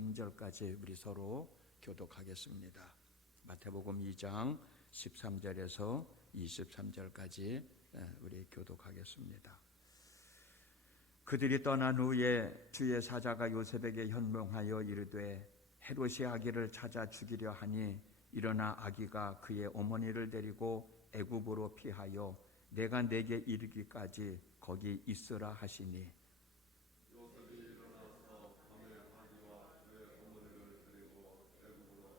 13절까지 우리 서로 교독하겠습니다. 마태복음 2장 13절에서 23절까지 우리 교독하겠습니다. 그들이 떠난 후에 주의 사자가 요셉에게 현몽하여 이르되 헤롯이 아기를 찾아 죽이려 하니 일어나 아기가 그의 어머니를 데리고 애굽으로 피하여 내가 내게 이르기까지 거기 있으라 하시니 요셉이 일어나서 밤에 아기와 그의 어머니를 데리고 애굽으로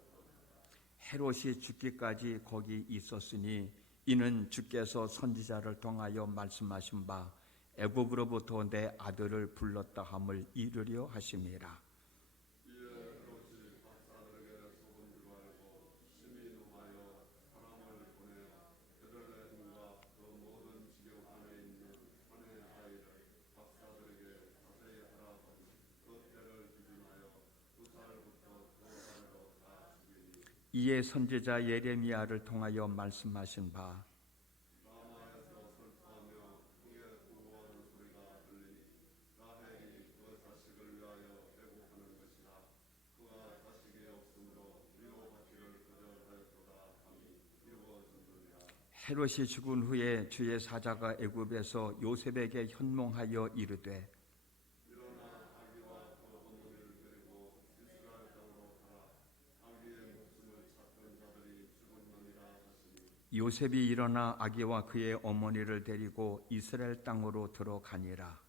헤롯이 죽기까지 거기 있었으니 이는 주께서 선지자를 통하여 말씀하신 바 애굽으로부터 내 아들을 불렀다 함을 이루려 하심이라. 이에 헤롯이 박사들에게 속은 줄 알고 심히 노하여 사람을 보내어 베들레헴과 그 모든 지경 안에 있는 산의 아이를 박사들에게 자세히 알아보니 그 때를 기준하여 2살부터 5살로 다 죽이니 이에 선지자 예레미야를 통하여 말씀하신 바 라마에서 슬퍼하며 크게 우고하는 소리가 들리니 라헬이 그 자식을 위하여 애곡하는 것이라. 그가 자식이 없으므로 위로받기를 거절하였도다 함이 이루어졌느니라. 헤롯이 죽은 후에 주의 사자가 애굽에서 요셉에게 현몽하여 이르되 일어나 아기와 그 어머니를 데리고 이스라엘 땅으로 가라. 아기의 목숨을 찾던 자들이 죽었느니라 하시니 요셉이 일어나 아기와 그의 어머니를 데리고 이스라엘 땅으로 들어가니라.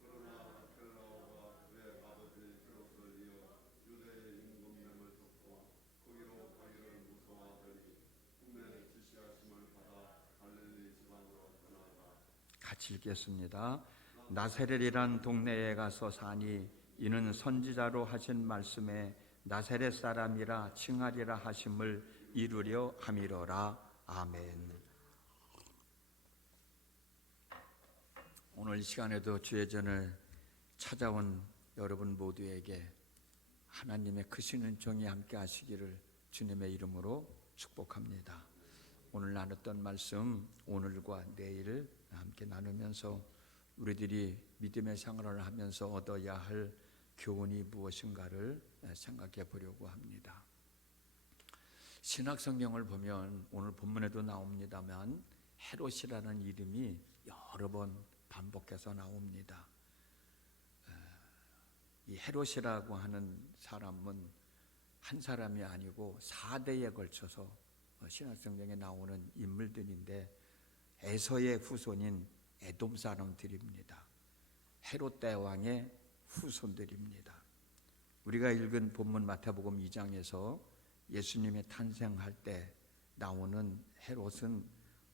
그러나 아켈라오가 그의 아버지 헤롯을 이어 유대의 임금됨을 듣고 거기로 가기를 무서워하더니 꿈에 지시하심을 받아 갈릴리 지방으로 떠나가 같이 읽겠습니다. 나사렛이란 동네에 가서 사니 이는 선지자로 하신 말씀에 나사렛 사람이라 칭하리라 하심을 이루려 함이로라. 아멘. 오늘 이 시간에도 주의 전을 찾아온 여러분 모두에게 하나님의 크신 은총이 함께 하시기를 주님의 이름으로 축복합니다. 오늘 나눴던 말씀 오늘과 내일 함께 나누면서 우리들이 믿음의 생활을 하면서 얻어야 할 교훈이 무엇인가를 생각해 보려고 합니다. 신약 성경을 보면 오늘 본문에도 나옵니다만 헤롯이라는 이름이 여러 번 반복해서 나옵니다. 이 헤롯이라고 하는 사람은 한 사람이 아니고 4대에 걸쳐서 신약 성경에 나오는 인물들인데 에서의 후손인 에돔 사람들입니다. 헤롯 대왕의 후손들입니다. 우리가 읽은 본문 마태복음 2장에서 예수님의 탄생할 때 나오는 헤롯은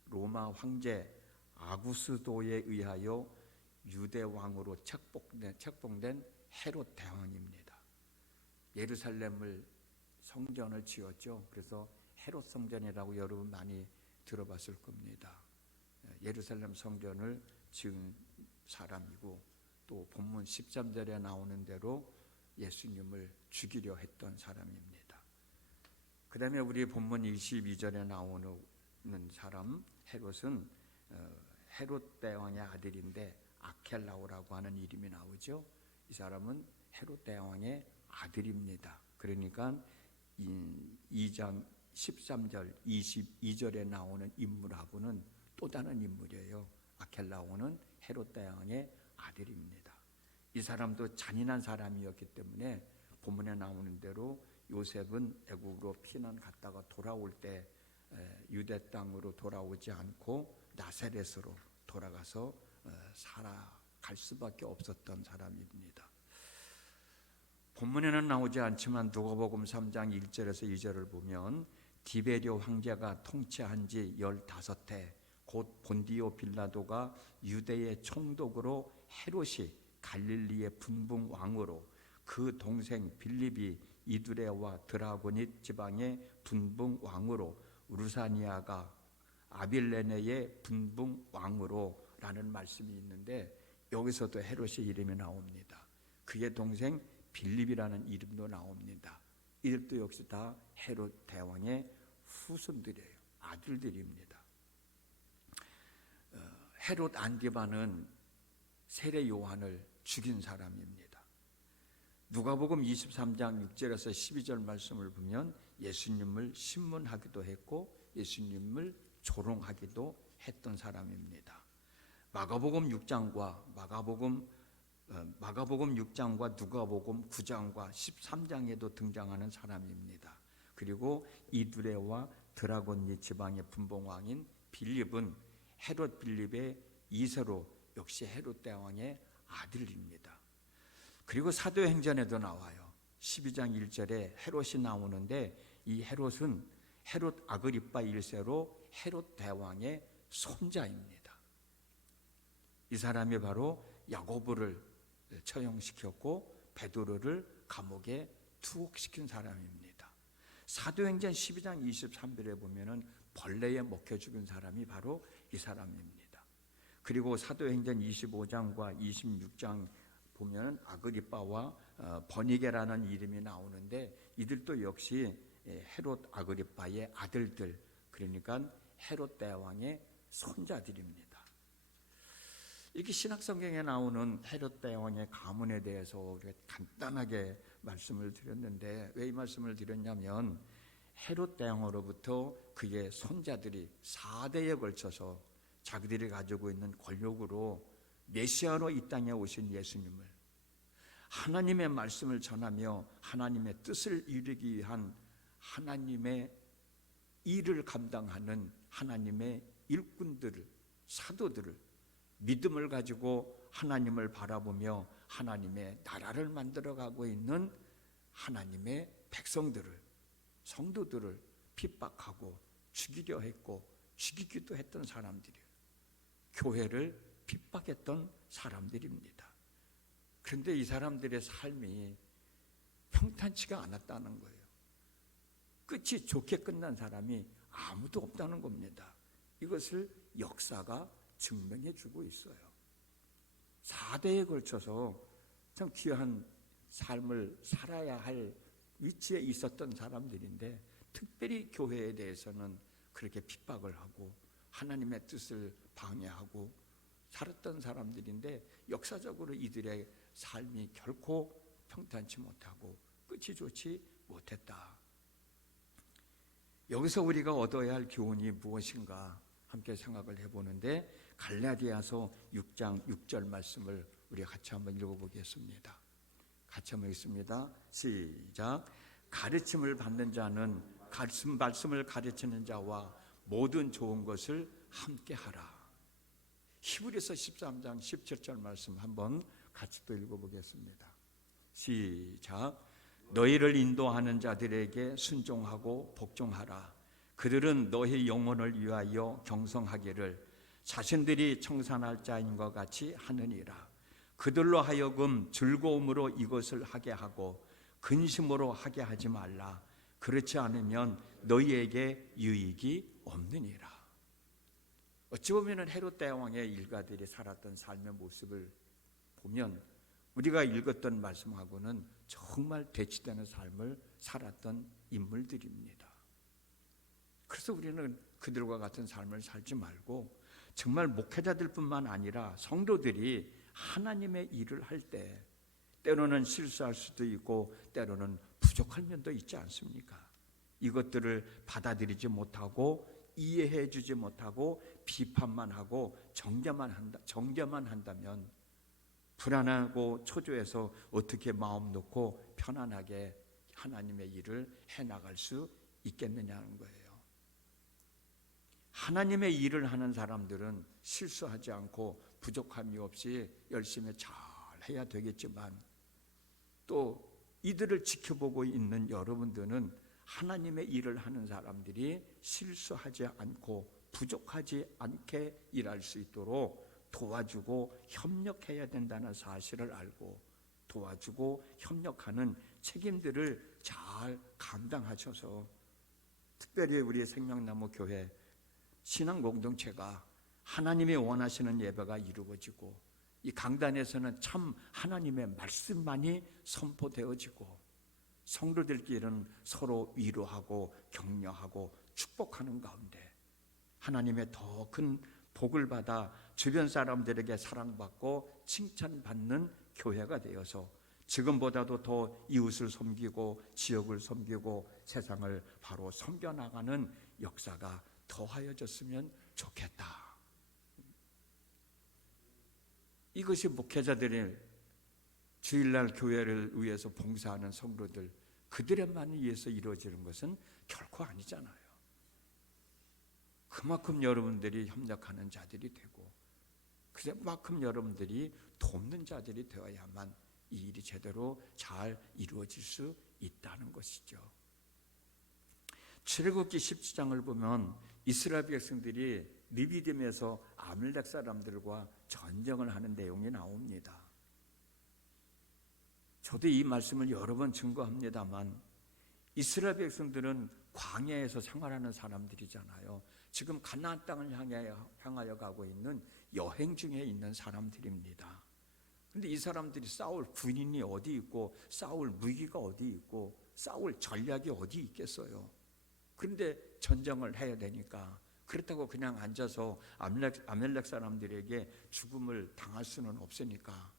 로마 황제 아구스도에 의하여 유대 왕으로 책봉된 헤롯 대왕입니다. 예루살렘을 성전을 지었죠. 그래서 헤롯 성전이라고 여러분 많이 들어봤을 겁니다. 예루살렘 성전을 지은 사람이고 또 본문 13절에 나오는 대로 예수님을 죽이려 했던 사람입니다. 그 다음에 우리 본문 22절에 나오는 사람 헤롯은 헤롯 대왕의 아들인데 아켈라오라고 하는 이름이 나오죠. 이 사람은 헤롯 대왕의 아들입니다. 그러니까 2장 13절 22절에 나오는 인물하고는 또 다른 인물이에요. 아켈라오는 헤롯 대왕의 아들입니다. 이 사람도 잔인한 사람이었기 때문에 본문에 나오는 대로 요셉은 애국으로 피난 갔다가 돌아올 때 유대 땅으로 돌아오지 않고 나사렛으로 돌아가서 살아갈 수밖에 없었던 사람입니다. 본문에는 나오지 않지만 누가복음 3장 1절에서 2절을 보면 디베리오 황제가 통치한 지 15해 곧 본디오 빌라도가 유대의 총독으로 헤롯이 갈릴리의 분봉 왕으로 그 동생 빌립이 이두레와 드라고닛 지방의 분봉 왕으로 루사니아가 아빌레네의 분봉 왕으로 라는 말씀이 있는데 여기서도 헤롯의 이름이 나옵니다. 그의 동생 빌립이라는 이름도 나옵니다. 이들도 역시 다 헤롯 대왕의 후손들이에요. 아들들입니다. 헤롯 안디바는 세례 요한을 죽인 사람입니다. 누가복음 23장 6절에서 12절 말씀을 보면 예수님을 신문하기도 했고 예수님을 조롱하기도 했던 사람입니다. 마가복음 6장과 누가복음 9장과 13장에도 등장하는 사람입니다. 그리고 이두레와 드라곤니 지방의 분봉왕인 빌립은 헤롯 빌립의 이세로 역시 헤롯 대왕의 아들입니다. 그리고 사도행전에도 나와요. 12장 1절에 헤롯이 나오는데 이 헤롯은 헤롯 아그리빠 1세로 헤롯 대왕의 손자입니다. 이 사람이 바로 야고보를 처형시켰고 베드로를 감옥에 투옥시킨 사람입니다. 사도행전 12장 23절에 보면은 벌레에 먹혀 죽은 사람이 바로 이 사람입니다. 그리고 사도행전 25장과 26장 보면 아그리빠와 버니게라는 이름이 나오는데 이들도 역시 헤롯 아그리빠의 아들들, 그러니까 헤롯 대왕의 손자들입니다. 이렇게 신약성경에 나오는 헤롯 대왕의 가문에 대해서 우리가 간단하게 말씀을 드렸는데 왜 이 말씀을 드렸냐면 헤롯 대왕으로부터 그의 손자들이 4대에 걸쳐서 자기들이 가지고 있는 권력으로 메시아로 이 땅에 오신 예수님을 하나님의 말씀을 전하며 하나님의 뜻을 이루기 위한 하나님의 일을 감당하는 하나님의 일꾼들을, 사도들을 믿음을 가지고 하나님을 바라보며 하나님의 나라를 만들어가고 있는 하나님의 백성들을, 성도들을 핍박하고 죽이려 했고 죽이기도 했던 사람들이에요. 교회를 핍박했던 사람들입니다. 그런데 이 사람들의 삶이 평탄치가 않았다는 거예요. 끝이 좋게 끝난 사람이 아무도 없다는 겁니다. 이것을 역사가 증명해 주고 있어요. 4대에 걸쳐서 참 귀한 삶을 살아야 할 위치에 있었던 사람들인데 특별히 교회에 대해서는 그렇게 핍박을 하고 하나님의 뜻을 방해하고 살았던 사람들인데 역사적으로 이들의 삶이 결코 평탄치 못하고 끝이 좋지 못했다. 여기서 우리가 얻어야 할 교훈이 무엇인가 함께 생각을 해보는데 갈라디아서 6장 6절 말씀을 우리 같이 한번 읽어보겠습니다. 같이 한번 읽습니다. 시작. 가르침을 받는 자는 말씀을 가르치는 자와 모든 좋은 것을 함께 하라. 히브리서 13장 17절 말씀 한번 같이 또 읽어보겠습니다. 시작. 너희를 인도하는 자들에게 순종하고 복종하라. 그들은 너희 영혼을 위하여 경성하기를 자신들이 청산할 자인 것 같이 하느니라. 그들로 하여금 즐거움으로 이것을 하게 하고 근심으로 하게 하지 말라. 그렇지 않으면 너희에게 유익이 없느니라. 어찌 보면 헤롯 대왕의 일가들이 살았던 삶의 모습을 보면 우리가 읽었던 말씀하고는 정말 대치되는 삶을 살았던 인물들입니다. 그래서 우리는 그들과 같은 삶을 살지 말고 정말 목회자들뿐만 아니라 성도들이 하나님의 일을 할 때 때로는 실수할 수도 있고 때로는 부족할 면도 있지 않습니까? 이것들을 받아들이지 못하고 이해해 주지 못하고 비판만 하고 정죄만 한다면 불안하고 초조해서 어떻게 마음 놓고 편안하게 하나님의 일을 해나갈 수 있겠느냐는 거예요. 하나님의 일을 하는 사람들은 실수하지 않고 부족함이 없이 열심히 잘 해야 되겠지만 또 이들을 지켜보고 있는 여러분들은 하나님의 일을 하는 사람들이 실수하지 않고 부족하지 않게 일할 수 있도록 도와주고 협력해야 된다는 사실을 알고 도와주고 협력하는 책임들을 잘 감당하셔서 특별히 우리 생명나무 교회 신앙 공동체가 하나님이 원하시는 예배가 이루어지고 이 강단에서는 참 하나님의 말씀만이 선포되어지고 성도들끼리는 서로 위로하고 격려하고 축복하는 가운데 하나님의 더 큰 복을 받아 주변 사람들에게 사랑받고 칭찬받는 교회가 되어서 지금보다도 더 이웃을 섬기고 지역을 섬기고 세상을 바로 섬겨나가는 역사가 더하여졌으면 좋겠다. 이것이 목회자들의 주일날 교회를 위해서 봉사하는 성도들, 그들에만 의해서 이루어지는 것은 결코 아니잖아요. 그만큼 여러분들이 협력하는 자들이 되고 그만큼 여러분들이 돕는 자들이 되어야만 이 일이 제대로 잘 이루어질 수 있다는 것이죠. 출애굽기 17장을 보면 이스라엘 백성들이 느비딤에서 아말렉 사람들과 전쟁을 하는 내용이 나옵니다. 저도 이 말씀을 여러 번 증거합니다만 이스라엘 백성들은 광야에서 생활하는 사람들이잖아요. 지금 가나안 땅을 향하여 가고 있는 여행 중에 있는 사람들입니다. 그런데 이 사람들이 싸울 군인이 어디 있고 싸울 무기가 어디 있고 싸울 전략이 어디 있겠어요. 그런데 전쟁을 해야 되니까 그렇다고 그냥 앉아서 아말렉 사람들에게 죽음을 당할 수는 없으니까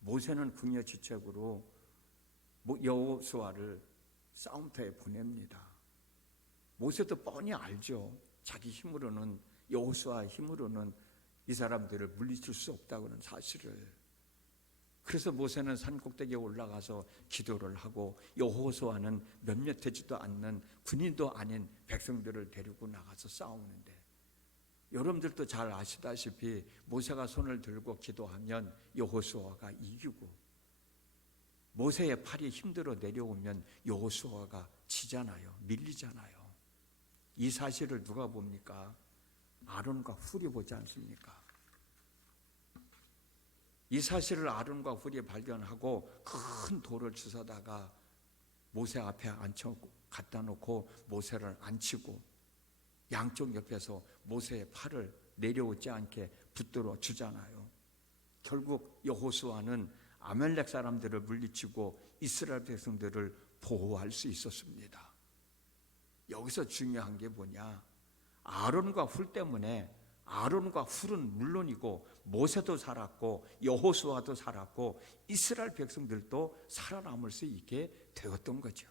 모세는 궁여지책으로 여호수아를 싸움터에 보냅니다. 모세도 뻔히 알죠. 자기 힘으로는, 여호수아의 힘으로는 이 사람들을 물리칠 수 없다고는 사실을. 그래서 모세는 산꼭대기에 올라가서 기도를 하고 여호수아는 몇몇 되지도 않는 군인도 아닌 백성들을 데리고 나가서 싸우는데, 여러분들도 잘 아시다시피 모세가 손을 들고 기도하면 여호수아가 이기고 모세의 팔이 힘들어 내려오면 여호수아가 지잖아요. 밀리잖아요. 이 사실을 누가 봅니까? 아론과 훌이 보지 않습니까? 이 사실을 아론과 훌이 발견하고 큰 돌을 주워다가 모세 앞에 갖다 놓고 모세를 앉히고 양쪽 옆에서 모세의 팔을 내려오지 않게 붙들어 주잖아요. 결국 여호수아는 아말렉 사람들을 물리치고 이스라엘 백성들을 보호할 수 있었습니다. 여기서 중요한 게 뭐냐? 아론과 훌 때문에 아론과 훌은 물론이고 모세도 살았고 여호수아도 살았고 이스라엘 백성들도 살아남을 수 있게 되었던 거죠.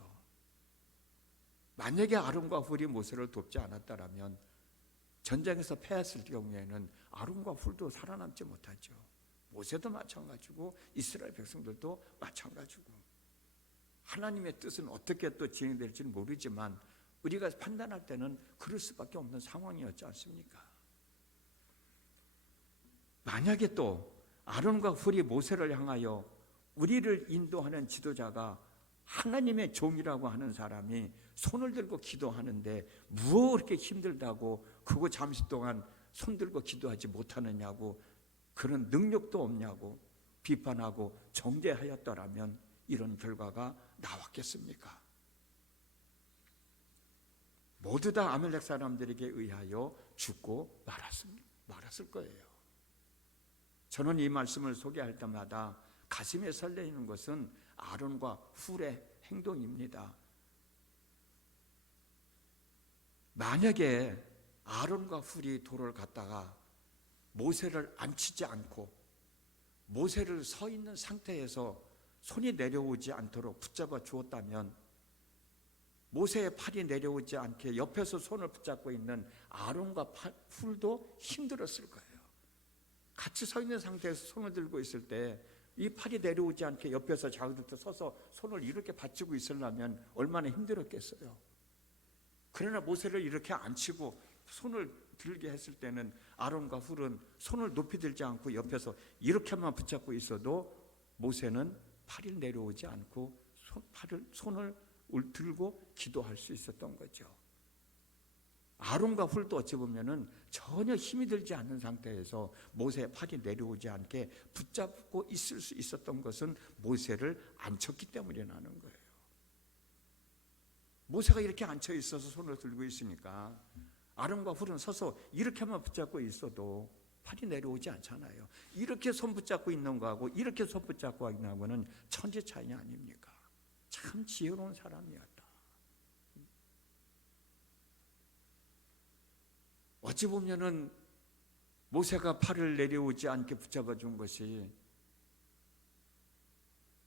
만약에 아론과 훌이 모세를 돕지 않았다면 전쟁에서 패했을 경우에는 아론과 훌도 살아남지 못하죠. 모세도 마찬가지고 이스라엘 백성들도 마찬가지고. 하나님의 뜻은 어떻게 또 진행될지는 모르지만 우리가 판단할 때는 그럴 수밖에 없는 상황이었지 않습니까? 만약에 또 아론과 훌이 모세를 향하여 우리를 인도하는 지도자가 하나님의 종이라고 하는 사람이 손을 들고 기도하는데 무엇 그렇게 힘들다고 그거 잠시 동안 손 들고 기도하지 못하느냐고, 그런 능력도 없냐고 비판하고 정죄하였더라면 이런 결과가 나왔겠습니까? 모두 다 아말렉 사람들에게 의하여 죽고 말았을 거예요. 저는 이 말씀을 소개할 때마다 가슴에 설레이는 것은 아론과 훌의 행동입니다. 만약에 아론과 훌이 돌을 갖다가 모세를 앉히지 않고 모세를 서 있는 상태에서 손이 내려오지 않도록 붙잡아 주었다면 모세의 팔이 내려오지 않게 옆에서 손을 붙잡고 있는 아론과 훌도 힘들었을 거예요. 같이 서 있는 상태에서 손을 들고 있을 때 이 팔이 내려오지 않게 옆에서 자기들도 서서 손을 이렇게 받치고 있으려면 얼마나 힘들었겠어요. 그러나 모세를 이렇게 앉히고 손을 들게 했을 때는 아론과 훌은 손을 높이 들지 않고 옆에서 이렇게만 붙잡고 있어도 모세는 팔이 내려오지 않고 손을 들고 기도할 수 있었던 거죠. 아론과 훌도 어찌 보면은 전혀 힘이 들지 않는 상태에서 모세의 팔이 내려오지 않게 붙잡고 있을 수 있었던 것은 모세를 앉혔기 때문이라는 거예요. 모세가 이렇게 앉혀 있어서 손을 들고 있으니까 아론과 훌은 서서 이렇게만 붙잡고 있어도 팔이 내려오지 않잖아요. 이렇게 손 붙잡고 있는 거하고 이렇게 손 붙잡고 있는 거는 천지 차이 아닙니까? 참 지혜로운 사람이었다. 어찌 보면은 모세가 팔을 내려오지 않게 붙잡아 준 것이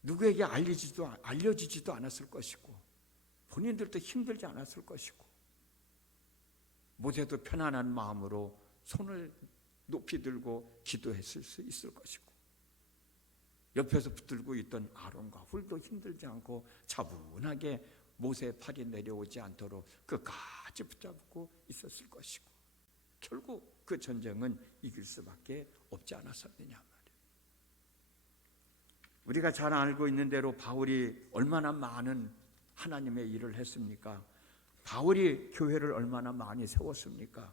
누구에게 알려지지도 않았을 것이고 본인들도 힘들지 않았을 것이고 모세도 편안한 마음으로 손을 높이 들고 기도했을 수 있을 것이고 옆에서 붙들고 있던 아론과 훌도 힘들지 않고 차분하게 모세의 팔이 내려오지 않도록 끝까지 붙잡고 있었을 것이고 결국 그 전쟁은 이길 수밖에 없지 않았었느냐 말이에요. 우리가 잘 알고 있는 대로 바울이 얼마나 많은 하나님의 일을 했습니까? 바울이 교회를 얼마나 많이 세웠습니까?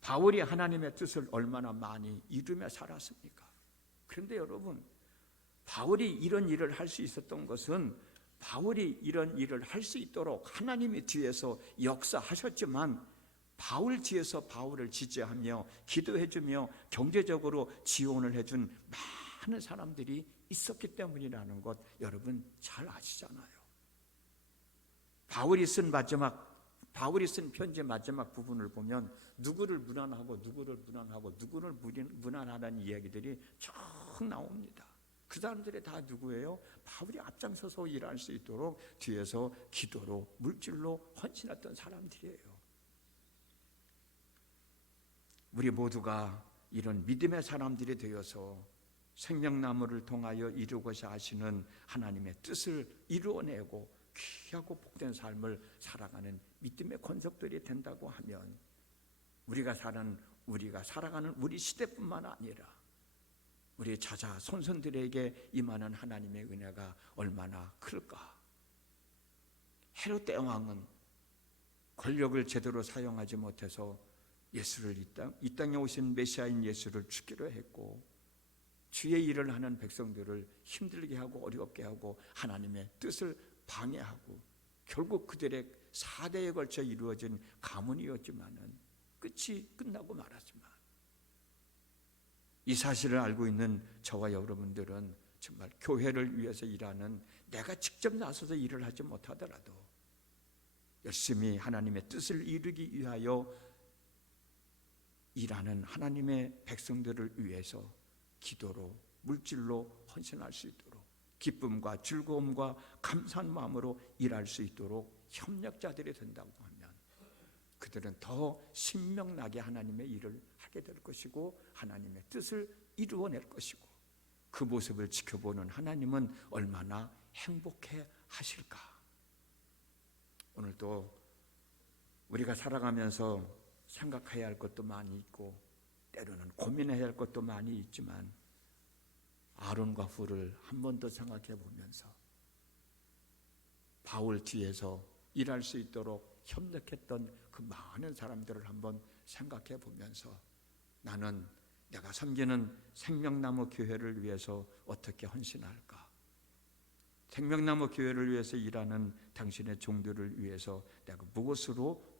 바울이 하나님의 뜻을 얼마나 많이 이루며 살았습니까? 그런데 여러분, 바울이 이런 일을 할 수 있었던 것은 바울이 이런 일을 할 수 있도록 하나님이 뒤에서 역사하셨지만 바울 뒤에서 바울을 지지하며 기도해주며 경제적으로 지원을 해준 많은 사람들이 있었기 때문이라는 것 여러분 잘 아시잖아요. 바울이 쓴 편지 마지막 부분을 보면 누구를 무난하고 누구를 무난하다는 이야기들이 쭉 나옵니다. 그 사람들이 다 누구예요? 바울이 앞장서서 일할 수 있도록 뒤에서 기도로 물질로 헌신했던 사람들이에요. 우리 모두가 이런 믿음의 사람들이 되어서 생명나무를 통하여 이루고자 하시는 하나님의 뜻을 이루어내고 귀하고 복된 삶을 살아가는 믿음의 권속들이 된다고 하면 우리가 살아가는 우리 시대뿐만 아니라 우리 자자 손손들에게 임하는 하나님의 은혜가 얼마나 클까. 헤롯 대왕은 권력을 제대로 사용하지 못해서 예수를 이 땅에 오신 메시아인 예수를 죽기로 했고 주의 일을 하는 백성들을 힘들게 하고 어렵게 하고 하나님의 뜻을 방해하고 결국 그들의 4대에 걸쳐 이루어진 가문이었지만은 끝이 끝나고 말았지만 이 사실을 알고 있는 저와 여러분들은 정말 교회를 위해서 일하는 내가 직접 나서서 일을 하지 못하더라도 열심히 하나님의 뜻을 이루기 위하여 일하는 하나님의 백성들을 위해서 기도로 물질로 헌신할 수 있도록 기쁨과 즐거움과 감사한 마음으로 일할 수 있도록 협력자들이 된다고 하면 그들은 더 신명나게 하나님의 일을 하게 될 것이고 하나님의 뜻을 이루어낼 것이고 그 모습을 지켜보는 하나님은 얼마나 행복해 하실까. 오늘도 우리가 살아가면서 생각해야 할 것도 많이 있고 때로는 고민해야 할 것도 많이 있지만 아론과 훌을 한 번 더 생각해 보면서 바울 뒤에서 일할 수 있도록 협력했던 그 많은 사람들을 한번 생각해 보면서 나는 내가 섬기는 생명나무 교회를 위해서 어떻게 헌신할까? 생명나무 교회를 위해서 일하는 당신의 종들을 위해서 내가 무엇으로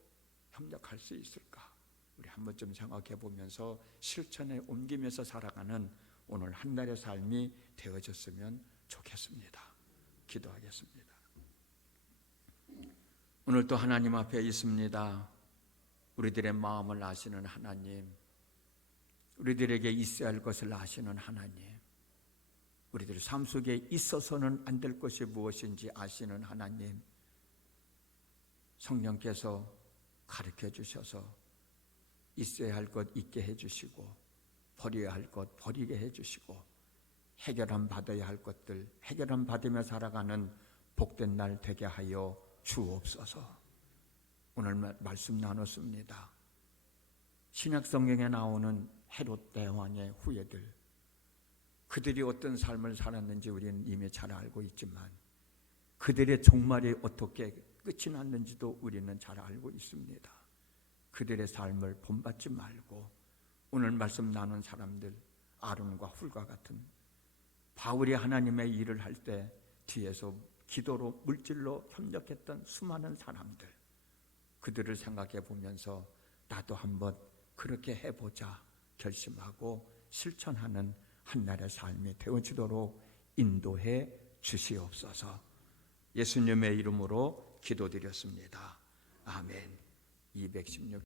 협력할 수 있을까? 우리 한번 좀 생각해 보면서 실천에 옮기면서 살아가는 오늘 한 달의 삶이 되어졌으면 좋겠습니다. 기도하겠습니다. 오늘 또 하나님 앞에 있습니다. 우리들의 마음을 아시는 하나님, 우리들에게 있어야 할 것을 아시는 하나님, 우리들의 삶 속에 있어서는 안 될 것이 무엇인지 아시는 하나님, 성령께서 가르쳐 주셔서 있어야 할 것 있게 해주시고 버려야 할 것 버리게 해주시고 해결함 받아야 할 것들 해결함 받으며 살아가는 복된 날 되게 하여 주옵소서. 오늘 말씀 나눴습니다. 신약 성경에 나오는 헤롯 대왕의 후예들, 그들이 어떤 삶을 살았는지 우리는 이미 잘 알고 있지만 그들의 종말이 어떻게 끝이 났는지도 우리는 잘 알고 있습니다. 그들의 삶을 본받지 말고 오늘 말씀 나눈 사람들, 아론과 훌과 같은 바울이 하나님의 일을 할 때 뒤에서 기도로 물질로 협력했던 수많은 사람들, 그들을 생각해 보면서 나도 한번 그렇게 해보자 결심하고 실천하는 한날의 삶이 되어지도록 인도해 주시옵소서. 예수님의 이름으로 기도드렸습니다. 아멘. 216